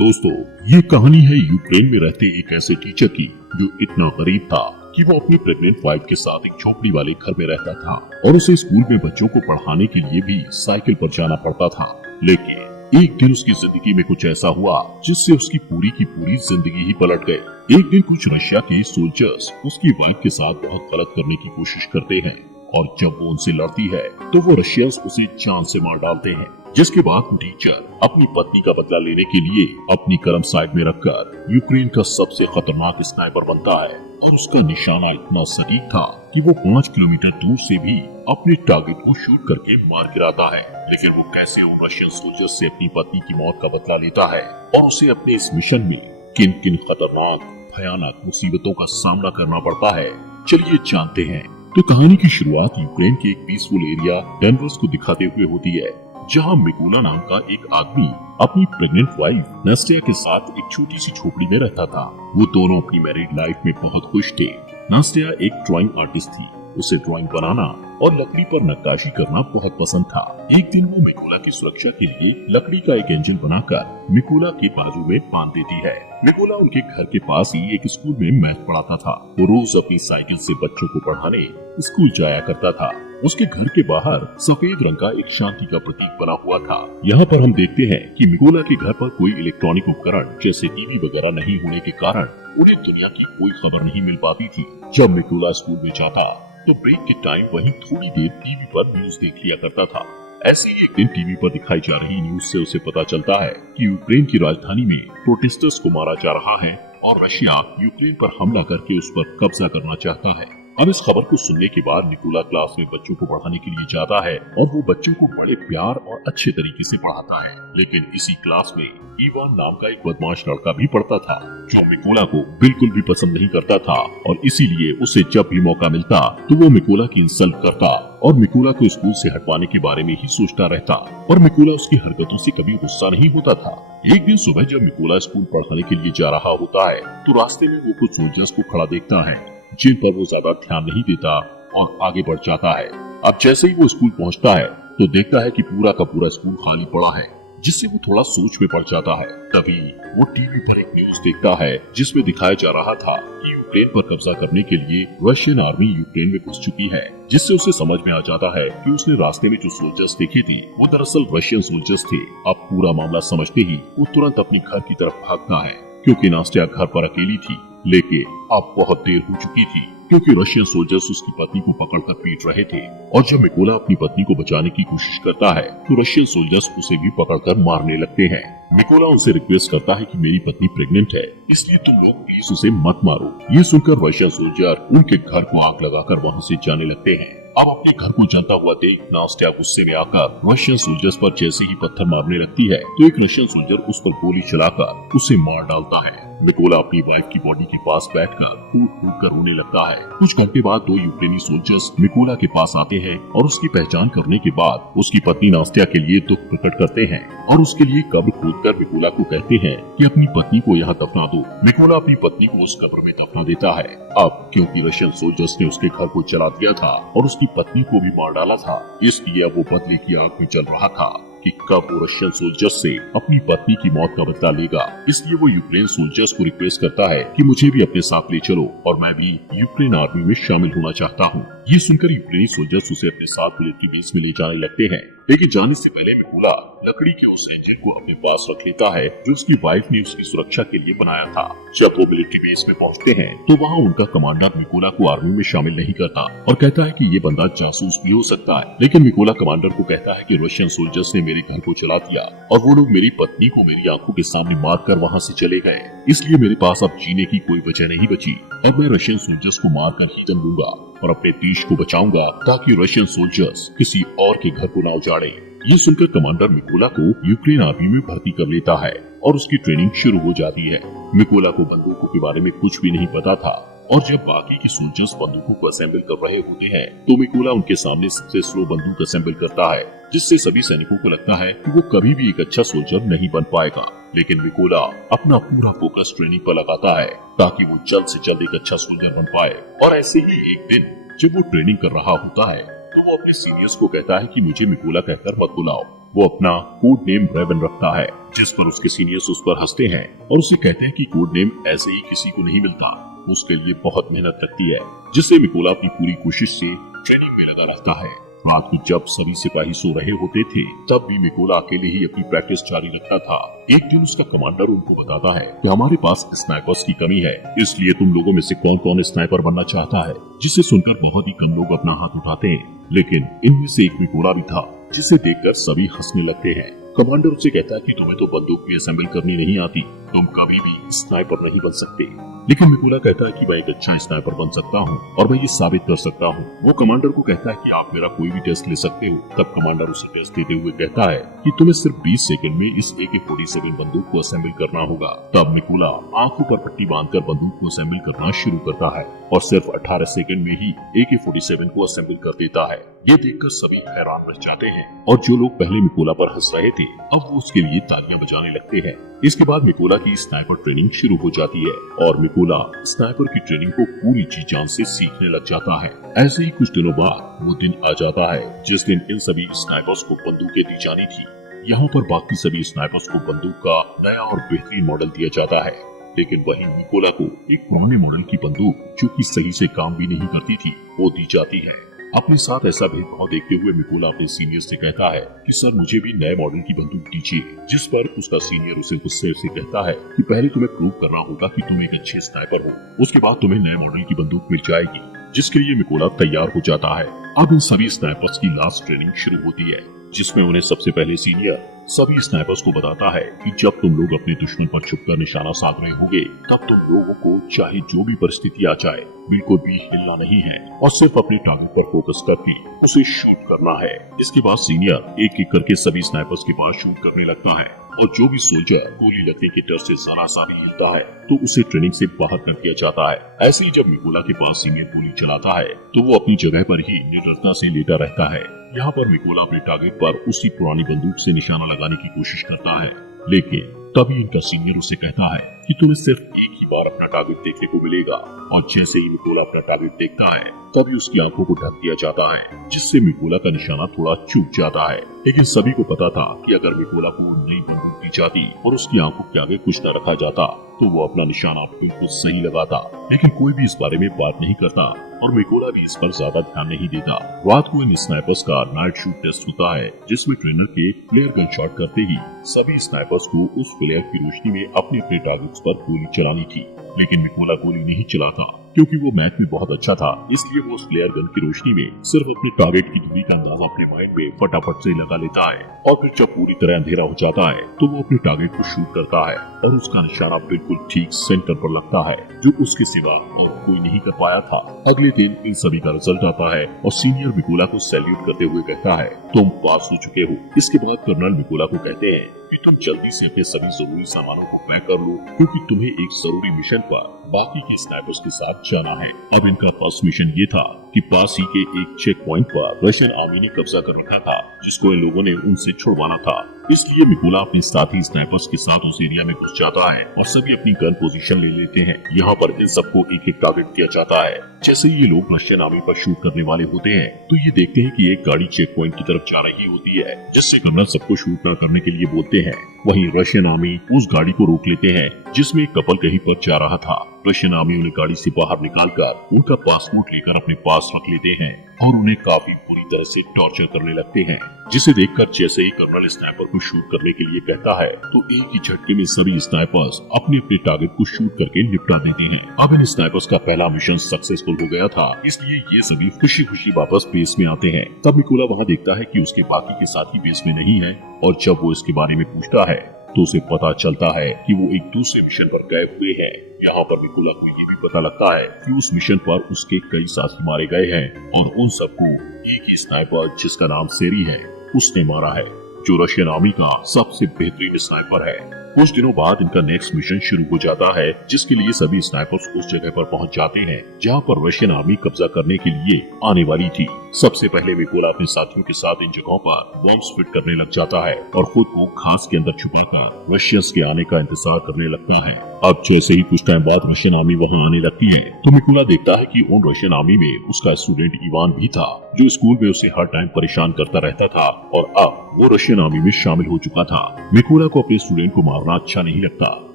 दोस्तों, ये कहानी है यूक्रेन में रहते एक ऐसे टीचर की जो इतना गरीब था कि वो अपनी प्रेग्नेंट वाइफ के साथ एक झोपड़ी वाले घर में रहता था और उसे स्कूल में बच्चों को पढ़ाने के लिए भी साइकिल पर जाना पड़ता था। लेकिन एक दिन उसकी जिंदगी में कुछ ऐसा हुआ जिससे उसकी पूरी की पूरी जिंदगी ही पलट गई। एक दिन कुछ रशिया के सोल्जर्स उसकी वाइफ के साथ बहुत गलत करने की कोशिश करते हैं और जब वो उनसे लड़ती है तो वो रशियंस उसे जान से मार डालते हैं। जिसके बाद टीचर अपनी पत्नी का बदला लेने के लिए अपनी कलम साइड में रखकर यूक्रेन का सबसे खतरनाक स्नाइपर बनता है और उसका निशाना इतना सटीक था कि वो 5 किलोमीटर दूर से भी अपने टारगेट को शूट करके मार गिराता है। लेकिन वो कैसे उन रशियन सोल्जर्स से अपनी पत्नी की मौत का बदला लेता है और उसे अपने इस मिशन में किन किन खतरनाक भयानक मुसीबतों का सामना करना पड़ता है, चलिए जानते हैं। तो कहानी की शुरुआत यूक्रेन के एक पीसफुल एरिया डेनवर्स को दिखाते हुए होती है, जहां मिकोला नाम का एक आदमी अपनी प्रेग्नेंट वाइफ नास्टिया के साथ एक छोटी सी झोपड़ी में रहता था। वो दोनों अपनी मैरिड लाइफ में बहुत खुश थे। नास्टिया एक ड्राइंग आर्टिस्ट थी, उसे ड्राइंग बनाना और लकड़ी पर नक्काशी करना बहुत पसंद था। एक दिन वो मिकोला की सुरक्षा के लिए लकड़ी का एक इंजन बनाकर मिकोला के बाजू में बांध देती है। मिकोला उनके घर के पास ही एक स्कूल में मैथ पढ़ाता था। वो रोज अपनी साइकिल से बच्चों को पढ़ाने स्कूल जाया करता था। उसके घर के बाहर सफेद रंग का एक शांति का प्रतीक बना हुआ था। यहाँ पर हम देखते हैं कि मिकोला के घर पर कोई इलेक्ट्रॉनिक उपकरण जैसे टीवी वगैरह नहीं होने के कारण उन्हें दुनिया की कोई खबर नहीं मिल पाती थी। जब मिकोला स्कूल में जाता तो ब्रेक के टाइम वहीं थोड़ी देर टीवी पर न्यूज देख लिया करता था। ऐसे ही एक दिन टीवी पर दिखाई जा रही न्यूज से उसे पता चलता है कि यूक्रेन की राजधानी में प्रोटेस्टर्स को मारा जा रहा है और रशिया यूक्रेन पर हमला करके उस पर कब्जा करना चाहता है। अब इस खबर को सुनने के बाद निकोला क्लास में बच्चों को पढ़ाने के लिए जाता है और वो बच्चों को बड़े प्यार और अच्छे तरीके से पढ़ाता है। लेकिन इसी क्लास में इवान नाम का एक बदमाश लड़का भी पढ़ता था जो मिकोला को बिल्कुल भी पसंद नहीं करता था और इसीलिए उसे जब भी मौका मिलता तो वो मिकोला की इंसल्ट करता और मिकोला को स्कूल से हटवाने के बारे में ही सोचता रहता। और मिकोला उसकी हरकतों से कभी गुस्सा नहीं होता था। एक दिन सुबह जब मिकोला स्कूल पढ़ाने के लिए जा रहा होता है तो रास्ते में वो कुछ सोल्जर्स को खड़ा देखता है जिन पर वो ज्यादा ध्यान नहीं देता और आगे बढ़ जाता है। अब जैसे ही वो स्कूल पहुंचता है तो देखता है कि पूरा का पूरा स्कूल खाली पड़ा है, जिससे वो थोड़ा सोच में पड़ जाता है। तभी वो टीवी पर एक न्यूज देखता है जिसमें दिखाया जा रहा था कि यूक्रेन पर कब्जा करने के लिए रशियन आर्मी यूक्रेन में घुस चुकी है, जिससे उसे समझ में आ जाता है कि उसने रास्ते में जो सोल्जर्स देखे थे वो दरअसल रशियन सोल्जर्स थे। अब पूरा मामला समझते ही वो तुरंत अपनी घर की तरफ भागता है क्योंकि नास्टिया घर पर अकेली थी। लेकिन अब बहुत देर हो चुकी थी क्योंकि रशियन सोल्जर्स उसकी पत्नी को पकड़कर पीट रहे थे और जब मिकोला अपनी पत्नी को बचाने की कोशिश करता है तो रशियन सोल्जर्स उसे भी पकड़कर मारने लगते हैं। मिकोला उनसे रिक्वेस्ट करता है कि मेरी पत्नी प्रेग्नेंट है, इसलिए तुम लोग प्लीज उसे मत मारो। ये सुनकर रशियन सोल्जर उनके घर को आग लगाकर वहाँ से जाने लगते हैं। अब अपने घर को जलता हुआ देख नास्टिया गुस्से में आकर रशियन सोल्जर्स पर जैसे ही पत्थर मारने लगती है तो एक रशियन सोल्जर उस पर गोली चलाकर उसे मार डालता है। मिकोला अपनी वाइफ की बॉडी के पास बैठकर फूट फूट कर रोने लगता है। कुछ घंटे बाद 2 यूक्रेनी सोल्जर्स मिकोला के पास आते हैं और उसकी पहचान करने के बाद उसकी पत्नी नास्टिया के लिए दुख प्रकट करते हैं और उसके लिए कब्र खोदकर मिकोला को कहते हैं कि अपनी पत्नी को यहाँ दफना दो। मिकोला अपनी पत्नी को उस कब्र में दफना देता है। अब क्योंकि रशियन सोल्जर्स ने उसके घर को जला दिया था और उसकी पत्नी को भी मार डाला था, इसलिए अब वो बदले की आग में चल रहा था कि कब वो रशियन सोल्जर्स से अपनी पत्नी की मौत का बदला लेगा। इसलिए वो यूक्रेन सोल्जर्स को रिक्वेस्ट करता है कि मुझे भी अपने साथ ले चलो और मैं भी यूक्रेन आर्मी में शामिल होना चाहता हूँ। ये सुनकर यूक्रेनी सोल्जर्स उसे अपने साथ मिलिट्री बेस में ले जाने लगते हैं। लेकिन जाने से पहले मिकोला लकड़ी के उस इंजन को अपने पास रख लेता है जो उसकी वाइफ ने उसकी सुरक्षा के लिए बनाया था। जब वो मिलिट्री बेस में पहुंचते हैं तो वहाँ उनका कमांडर मिकोला को आर्मी में शामिल नहीं करता और कहता है कि ये बंदा जासूस भी हो सकता है। लेकिन मिकोला कमांडर को कहता है कि रशियन सोल्जर्स ने मेरे घर को जला दिया और वो लोग मेरी पत्नी को मेरी आंखों के सामने मारकर वहाँ से चले गए, इसलिए मेरे पास अब जीने की कोई वजह नहीं बची। अब मैं रशियन सोल्जर्स को मारकर ही जम लूंगा और अपने देश को बचाऊंगा ताकि रशियन सोल्जर्स किसी और के घर को न उजाड़े। ये सुनकर कमांडर मिकोला को यूक्रेन आर्मी में भर्ती कर लेता है और उसकी ट्रेनिंग शुरू हो जाती है। मिकोला को बंदूकों के बारे में कुछ भी नहीं पता था और जब बाकी के सोल्जर्स बंदूकों को असेंबल कर रहे होते हैं तो मिकोला उनके सामने सबसे स्लो बंदूक असेंबल करता है, जिससे सभी सैनिकों को लगता है कि वो कभी भी एक अच्छा सोल्जर नहीं बन पाएगा। लेकिन मिकोला अपना पूरा फोकस ट्रेनिंग पर लगाता है ताकि वो जल्द से जल्द एक अच्छा सोल्जर बन पाए। और ऐसे ही एक दिन जब वो ट्रेनिंग कर रहा होता है तो वो अपने सीनियर्स को कहता है कि मुझे मिकोला कहकर मत बुलाओ, वो अपना कोड नेम रेवन रखता है, जिस पर उसके सीनियर्स उस पर हंसते हैं और उसे कहते हैं कि कोड नेम ऐसे ही किसी को नहीं मिलता, उसके लिए बहुत मेहनत लगती है, जिससे मिकोला अपनी पूरी कोशिश से ट्रेनिंग में लगा रहता है। रात को जब सभी सिपाही सो रहे होते थे, तब भी मिकोला अकेले ही अपनी प्रैक्टिस जारी रखता था। एक दिन उसका कमांडर उनको बताता है कि हमारे पास स्नाइपर्स की कमी है, इसलिए तुम लोगों में से कौन कौन स्नाइपर बनना चाहता है। जिसे सुनकर बहुत ही कम लोग अपना हाथ उठाते हैं, लेकिन इनमें से एक मिकोला भी था, जिसे देखकर सभी हंसने लगते हैं। कमांडर उसे कहता है कि तुम्हें तो बंदूक भी असेंबल करनी नहीं आती, तुम कभी भी स्नाइपर नहीं बन सकते। लेकिन मिकोला कहता है कि मैं एक अच्छा स्नाइपर बन सकता हूँ और मैं ये साबित कर सकता हूँ। वो कमांडर को कहता है कि आप मेरा कोई भी टेस्ट ले सकते हो। तब कमांडर उसे टेस्ट देते हुए कहता है कि तुम्हें सिर्फ 20 सेकंड में इस AK-47 बंदूक को असेंबल करना होगा। तब मिकोला आंखों पर पट्टी बांधकर बंदूक को असेंबल करना शुरू करता है और सिर्फ 18 सेकंड में ही AK-47 को असेंबल कर देता है। ये देखकर सभी हैरान रह जाते हैं और जो लोग पहले मिकोला पर हंस रहे थे, अब वो उसके लिए तालियां बजाने लगते हैं। इसके बाद मिकोला की स्नाइपर ट्रेनिंग शुरू हो जाती है और मिकोला स्नाइपर की ट्रेनिंग को पूरी जी जान से सीखने लग जाता है। ऐसे ही कुछ दिनों बाद वो दिन आ जाता है जिस दिन इन सभी स्नाइपर्स को बंदूकें दी जानी थी। यहाँ पर बाकी सभी स्नाइपर्स को बंदूक का नया और बेहतरीन मॉडल दिया जाता है, लेकिन वहीं मिकोला को एक पुराने मॉडल की बंदूक जो कि सही से काम भी नहीं करती थी, वो दी जाती है। अपने साथ ऐसा भेदभाव देखते हुए मिकोला अपने सीनियर से कहता है कि सर मुझे भी नए मॉडल की बंदूक दीजिए, जिस पर उसका सीनियर उसे गुस्से से कहता है कि पहले तुम्हें प्रूव करना होगा कि तुम एक अच्छे स्नाइपर हो, उसके बाद तुम्हें नए मॉडल की बंदूक मिल जाएगी। जिसके लिए मिकोला तैयार हो जाता है। अब इन सभी स्नाइपर्स की लास्ट ट्रेनिंग शुरू होती है, जिसमें उन्हें सबसे पहले सीनियर सभी स्नाइपर्स को बताता है कि जब तुम लोग अपने दुश्मन पर छुपकर निशाना साध रहे होंगे, तब तुम लोगों को चाहे जो भी परिस्थिति आ जाए बिल्कुल भी हिलना नहीं है और सिर्फ अपने टारगेट पर फोकस करके उसे शूट करना है। इसके बाद सीनियर एक एक करके सभी स्नाइपर्स के पास शूट करने लगता है और जो भी सोल्जर गोली लगने के डर से जरा सा भी हिलता है तो उसे ट्रेनिंग से बाहर कर दिया जाता है। ऐसे ही जब मिकोला के पास सीनियर गोली चलाता है तो वो अपनी जगह पर ही निडरता से लेटा रहता है। यहाँ पर मिकोला अपने टारगेट पर उसी पुरानी बंदूक से निशाना लगाने की कोशिश करता है, लेकिन तभी इनका सीनियर उसे कहता है कि तुम्हें सिर्फ एक ही बार अपना टारगेट देखने को मिलेगा। और जैसे ही मिकोला अपना टारगेट देखता है तभी उसकी आंखों को ढक दिया जाता है, जिससे मिकोला का निशाना थोड़ा चूक जाता है। लेकिन सभी को पता था कि अगर मिकोला को नई बंदूक दी जाती और उसकी आंखों के आगे कुछ न रखा जाता तो वो अपना निशाना बिल्कुल सही लगाता। लेकिन कोई भी इस बारे में बात नहीं करता और मिकोला भी इस पर ज्यादा ध्यान नहीं देता। रात को इन स्नाइपर्स का नाइट शूट टेस्ट होता है, जिसमें ट्रेनर के प्लेयर गन शॉट करते ही सभी स्नाइपर्स को उस फ्लेयर की रोशनी में अपने अपने टारगेट्स पर गोली चलानी थी। लेकिन मिकोला गोली नहीं चलाता क्योंकि वो मैच में बहुत अच्छा था, इसलिए वो उस फ्लेयर गन की रोशनी में सिर्फ अपने टारगेट की दूरी का अंदाजा अपने माइंड में फटाफट से लगा लेता है और फिर जब पूरी तरह अंधेरा हो जाता है तो वो अपने टारगेट को शूट करता है और उसका निशाना बिल्कुल ठीक सेंटर पर लगता है, जो उसके सिवा और कोई नहीं कर पाया था। अगले दिन इन सभी का रिजल्ट आता है और सीनियर मिकोला को सैल्यूट करते हुए कहता है तुम पास हो चुके हो। इसके बाद कर्नल मिकोला को कहते हैं कि तुम जल्दी से अपने सभी जरूरी सामानों को पैक कर लो, क्योंकि तुम्हें एक जरूरी मिशन पर बाकी के स्नाइपर्स के साथ जाना है। अब इनका फर्स्ट मिशन ये था कि पास ही के एक चेक पॉइंट पर रशियन आर्मी ने कब्जा कर रखा था, जिसको इन लोगों ने उनसे छुड़वाना था। इसलिए मिकोला अपने साथी स्नाइपर्स के साथ उस एरिया में घुस जाता है और सभी अपनी गन पोजीशन ले लेते हैं। यहाँ पर इन सबको एक एक टारगेट दिया जाता है। जैसे ही ये लोग रशियन आर्मी पर शूट करने वाले होते हैं तो ये देखते हैं कि एक गाड़ी चेक पॉइंट की तरफ जा रही होती है, जिससे कर्नल सबको शूट न करने के लिए बोलते हैं। वहीं रशियन आर्मी उस गाड़ी को रोक लेते हैं जिसमें एक कपल कहीं पर जा रहा था। रशियन आर्मी उन्हें गाड़ी से बाहर निकालकर उनका पासपोर्ट लेकर अपने पास रख लेते हैं और उन्हें काफी बुरी तरह से टॉर्चर करने लगते हैं, जिसे देखकर जैसे ही कर्नल स्नाइपर को शूट करने के लिए कहता है तो एक ही झटके में सभी स्नाइपर्स अपने अपने टारगेट को शूट करके निपटा देते हैं। अब इन स्नाइपर्स का पहला मिशन सक्सेसफुल हो गया था, इसलिए ये सभी खुशी खुशी वापस बेस में आते हैं। तब मिकोला वहाँ देखता है कि उसके बाकी के साथी बेस में नहीं है और जब वो इसके बारे में पूछता है तो उसे पता चलता है कि वो एक दूसरे मिशन पर गए हुए हैं। यहाँ पर मिकोला को ये भी पता लगता है कि उस मिशन पर उसके कई साथी मारे गए हैं और उन सबको एक ही स्नाइपर जिसका नाम सेरी है उसने मारा है, जो रशियन आर्मी का सबसे बेहतरीन स्नाइपर है। कुछ दिनों बाद इनका नेक्स्ट मिशन शुरू हो जाता है, जिसके लिए सभी स्नाइपर्स उस जगह पर पहुंच जाते हैं जहां पर रशियन आर्मी कब्जा करने के लिए आने वाली थी। सबसे पहले मिकोला अपने साथियों के साथ इन जगहों पर बम्स फिट करने लग जाता है और खुद को घास के अंदर छुपाकर रशियंस के आने का इंतजार करने लगता है। अब जैसे ही कुछ टाइम बाद रशियन आर्मी वहां आने लगती है तो मिकोला देखता है कि उन रशियन आर्मी में उसका स्टूडेंट इवान भी था, जो स्कूल में उसे हर टाइम परेशान करता रहता था और अब वो रशियन आर्मी में शामिल हो चुका था। मिकोला को अपने स्टूडेंट को मारना अच्छा नहीं लगता,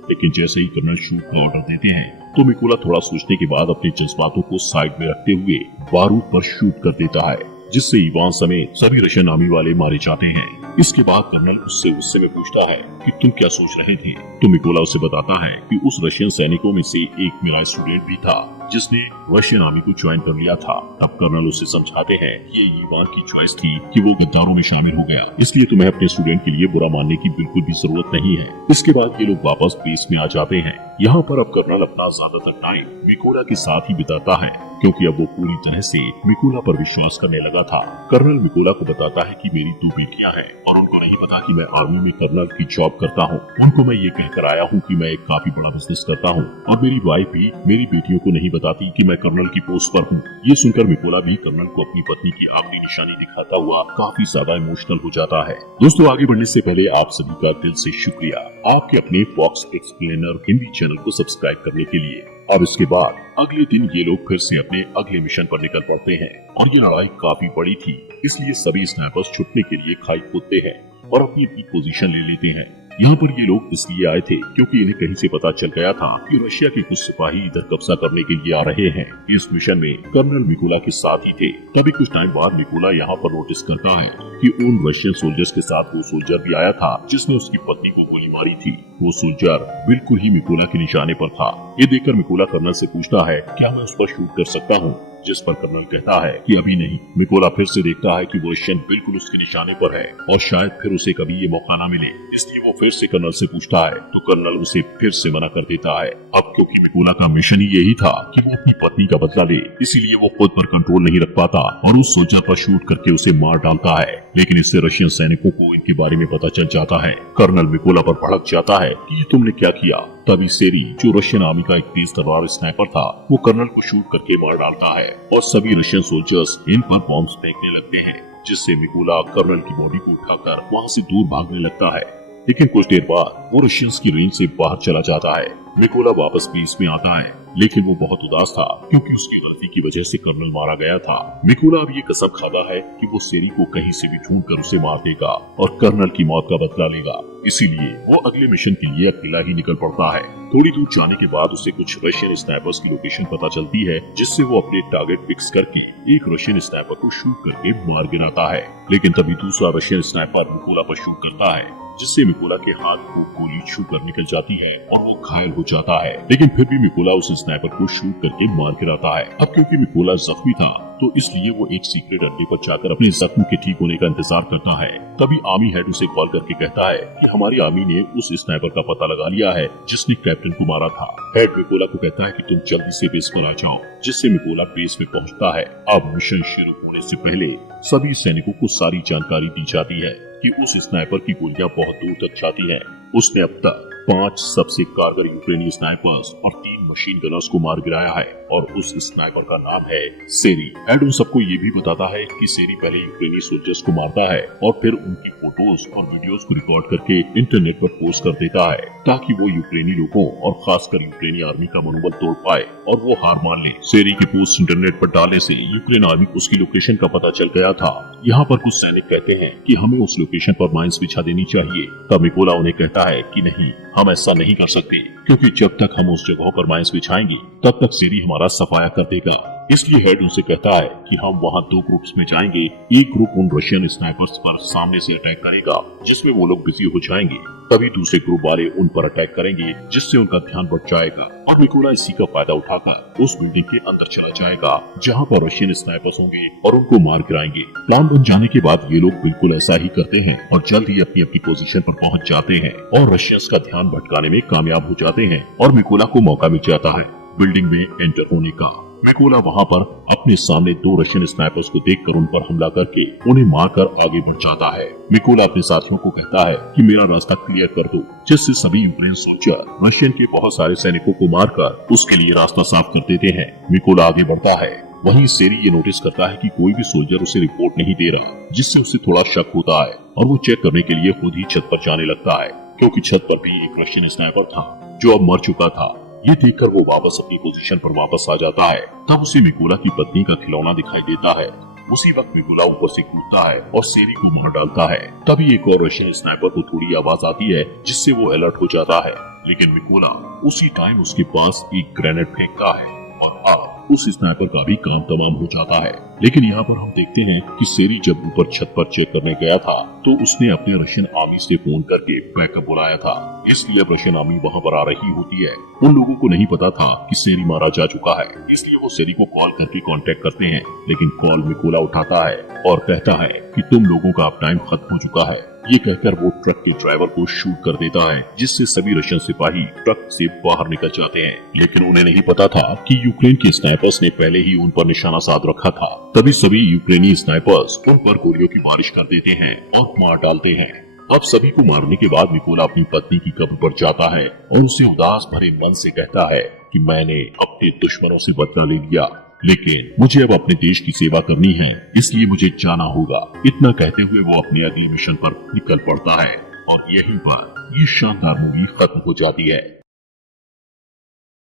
लेकिन जैसे ही कर्नल शूट का ऑर्डर देते हैं तो मिकोला थोड़ा सोचने के बाद अपने जज्बातों को साइड में रखते हुए बारूद पर शूट कर देता है, जिससे इवान समेत सभी रशियन आर्मी वाले मारे जाते हैं। इसके बाद कर्नल उससे गुस्से में पूछता है कि तुम क्या सोच रहे थे, तो मिकोला उसे बताता है कि उस रशियन सैनिकों में से एक मेरा स्टूडेंट भी था जिसने रशियन आर्मी को ज्वाइन कर लिया था। तब कर्नल उसे समझाते हैं कि ये इवान की चॉइस थी कि वो गद्दारों में शामिल हो गया, इसलिए तुम्हें अपने स्टूडेंट के लिए बुरा मानने की बिल्कुल भी जरूरत नहीं है। इसके बाद ये लोग वापस बेस में आ जाते हैं। यहाँ पर अब कर्नल अपना ज्यादातर टाइम मिकोला के साथ ही बिताता है, क्योंकि अब वो पूरी तरह से मिकोला पर विश्वास करने लगा था। कर्नल मिकोला को बताता है कि मेरी 2 बेटियां हैं और उनको नहीं पता कि मैं आर्मी में कर्नल की जॉब करता हूँ। उनको मैं ये कहकर आया हूँ कि मैं एक काफी बड़ा बिजनेस करता हूँ और मेरी वाइफ भी मेरी बेटियों को नहीं बताती कि मैं कर्नल की पोस्ट पर हूँ। ये सुनकर मिकोला भी कर्नल को अपनी पत्नी की आखिरी निशानी दिखाता हुआ काफी ज्यादा इमोशनल हो जाता है। दोस्तों, आगे बढ़ने से पहले आप सभी का दिल से शुक्रिया आपके अपने फॉक्स एक्सप्लेनर हिंदी चैनल को सब्सक्राइब करने के लिए। अब इसके बाद अगले दिन ये लोग फिर से अपने अगले मिशन पर निकल पड़ते हैं और ये लड़ाई काफी बड़ी थी, इसलिए सभी स्नाइपर्स छुपने के लिए खाई कूदते हैं और अपनी अपनी पोजीशन ले लेते हैं। यहाँ पर ये लोग इसलिए आए थे क्योंकि इन्हें कहीं से पता चल गया था कि रशिया के कुछ सिपाही इधर कब्जा करने के लिए आ रहे हैं। इस मिशन में कर्नल मिकोला के साथ ही थे। तभी कुछ टाइम बाद मिकोला यहाँ पर नोटिस करता है कि उन रशियन सोल्जर्स के साथ वो सोल्जर भी आया था जिसने उसकी पत्नी को गोली मारी थी। वो सोल्जर बिल्कुल ही मिकोला के निशाने पर था। ये देखकर मिकोला कर्नल से पूछता है क्या मैं उस पर शूट कर सकता हूँ, जिस पर कर्नल कहता है कि अभी नहीं। मिकोला फिर से देखता है कि वो रशियन बिल्कुल उसके निशाने पर है और शायद फिर उसे कभी ये मौका ना मिले, इसलिए वो फिर से कर्नल से पूछता है तो कर्नल उसे फिर से मना कर देता है। अब क्योंकि मिकोला का मिशन ही यही था कि वो अपनी पत्नी का बदला ले, इसीलिए वो खुद पर कंट्रोल नहीं रख पाता और उस सोल्जर पर शूट करके उसे मार डालता है। लेकिन इससे रशियन सैनिकों को इनके बारे में पता चल जाता है। कर्नल मिकोला पर भड़क जाता है कि तुमने क्या किया। तभी सेरी, जो रशियन आर्मी का एक तेज तलवार स्नाइपर था, वो कर्नल को शूट करके मार डालता है और सभी रशियन सोल्जर्स इन पर बॉम्ब्स फेंकने लगते हैं, जिससे मिकोला कर्नल की बॉडी को उठाकर वहाँ से दूर भागने लगता है। लेकिन कुछ देर बाद वो रशियंस की रेंज से बाहर चला जाता है। मिकोला वापस बेस में आता है, लेकिन वो बहुत उदास था क्योंकि उसकी गलती की वजह से कर्नल मारा गया था। मिकोला अब ये कसम खाता है कि वो सेरी को कहीं से भी ढूंढकर उसे मार देगा और कर्नल की मौत का बदला लेगा। इसीलिए वो अगले मिशन के लिए अकेला ही निकल पड़ता है। थोड़ी दूर जाने के बाद उसे कुछ रशियन स्नाइपर्स की लोकेशन पता चलती है, जिससे वो अपने टारगेट फिक्स करके एक रशियन स्नाइपर को शूट करके मार गिराता है। लेकिन तभी दूसरा रशियन स्नाइपर मिकोला पर शूट करता है, जिससे मिकोला के हाथ को गोली छू कर निकल जाती है और वो घायल हो जाता है। लेकिन फिर भी मिकोला उस स्नाइपर को शूट करके मार गिराता है। अब क्योंकि मिकोला जख्मी था तो इसलिए वो एक सीक्रेट अड्डे पर जाकर अपने जख्म के ठीक होने का इंतजार करता है। तभी आर्मी हेड उसे कॉल करके कहता है कि हमारी आर्मी ने उस स्नाइपर का पता लगा लिया है जिसने कैप्टन को मारा था। हेड मिकोला को कहता है कि तुम जल्दी से बेस पर आ जाओ, जिससे मिकोला बेस में पहुंचता है। अब मिशन शुरू होने से पहले सभी सैनिकों को सारी जानकारी दी जाती है कि उस स्नाइपर की गोलियां बहुत दूर तक जाती हैं। उसने अब तक 5 सबसे कारगर यूक्रेनी स्नाइपर्स और 3 मशीन गनर्स को मार गिराया है और उस स्नाइपर का नाम है सेरी। एड उन सबको ये भी बताता है कि सेरी पहले यूक्रेनी सोल्जर्स को मारता है और फिर उनकी फोटोज और वीडियोस को रिकॉर्ड करके इंटरनेट पर पोस्ट कर देता है, ताकि वो यूक्रेनी लोगों और खासकर यूक्रेनी आर्मी का मनोबल तोड़ पाए और वो हार मान ले। सेरी की पोस्ट इंटरनेट पर डालने से यूक्रेन आर्मी को उसकी लोकेशन का पता चल गया था। यहाँ पर कुछ सैनिक कहते हैं कि हमें उस लोकेशन पर माइंस बिछा देनी चाहिए। तब मिकोला उन्हें कहता है कि नहीं, हम ऐसा नहीं कर सकते, क्योंकि जब तक हम उस जगहों पर माइंस बिछाएंगे तब तक सेरी हमारा सफाया कर देगा। इसलिए हेड उनसे कहता है कि हम वहाँ 2 ग्रुप्स में जाएंगे। एक ग्रुप उन रशियन स्नाइपर्स पर सामने से अटैक करेगा, जिसमें वो लोग बिजी हो जाएंगे। तभी दूसरे ग्रुप वाले उन पर अटैक करेंगे, जिससे उनका ध्यान बढ़ जाएगा और मिकोला इसी का फायदा उठाकर उस बिल्डिंग के अंदर चला जाएगा, जहाँ पर रशियन स्नाइपर्स होंगे और उनको मार गिराएंगे। प्लान बन जाने के बाद ये लोग बिल्कुल ऐसा ही करते हैं और जल्द ही अपनी अपनी पोजीशन पर पहुंच जाते हैं और रशियंस का ध्यान भटकाने में कामयाब हो जाते हैं और मिकोला को मौका मिल जाता है बिल्डिंग में एंटर होने का। मिकोला वहाँ पर अपने सामने 2 रशियन स्नाइपर्स को देखकर उन पर हमला करके उन्हें मारकर आगे बढ़ जाता है। मिकोला अपने साथियों को कहता है कि मेरा रास्ता क्लियर कर दो, जिससे सभी यूक्रेन सोल्जर रशियन के बहुत सारे सैनिकों को मारकर उसके लिए रास्ता साफ कर देते हैं। मिकोला आगे बढ़ता है। वहीं सेरी ये नोटिस करता है कि कोई भी सोल्जर उसे रिपोर्ट नहीं दे रहा, जिससे उसे थोड़ा शक होता है और वो चेक करने के लिए खुद ही छत पर जाने लगता है, क्योंकि छत पर भी एक रशियन स्नाइपर था जो अब मर चुका था। ये देखकर वो वापस अपनी पोजीशन पर वापस आ जाता है। तब उसे मिकोला की पत्नी का खिलौना दिखाई देता है। उसी वक्त मिकोला ऊपर से कूदता है और सेरी को मार डालता है। तभी एक और रशियन स्नाइपर को थोड़ी आवाज आती है, जिससे वो अलर्ट हो जाता है। लेकिन मिकोला उसी टाइम उसके पास एक ग्रेनेड फेंकता है और अब उस स्नाइपर का भी काम तमाम हो जाता है। लेकिन यहाँ पर हम देखते हैं कि सेरी जब ऊपर छत पर चेक करने गया था तो उसने अपने रशियन आर्मी से फोन करके बैकअप बुलाया था, इसलिए अब रशियन आर्मी वहाँ पर आ रही होती है। उन लोगों को नहीं पता था कि सेरी मारा जा चुका है, इसलिए वो सेरी को कॉल करके कांटेक्ट करते हैं। लेकिन कॉल मिकोला उठाता है और कहता है कि तुम लोगों का अब टाइम खत्म हो चुका है। ये कहकर वो ट्रक के ड्राइवर को शूट कर देता है, जिससे सभी रशियन सिपाही ट्रक से बाहर निकल जाते हैं। लेकिन उन्हें नहीं पता था कि यूक्रेन के स्नाइपर्स ने पहले ही उन पर निशाना साध रखा था। तभी सभी यूक्रेनी स्नाइपर्स उन पर गोलियों की बारिश कर देते हैं और मार डालते हैं। अब सभी को मारने के बाद मिकोला अपनी पत्नी की कब्र पर जाता है और उसे उदास भरे मन से कहता है कि मैंने अपने दुश्मनों से बदला ले लिया, लेकिन मुझे अब अपने देश की सेवा करनी है, इसलिए मुझे जाना होगा। इतना कहते हुए वो अपने अगले मिशन पर निकल पड़ता है और यहीं पर ये शानदार मूवी खत्म हो जाती है।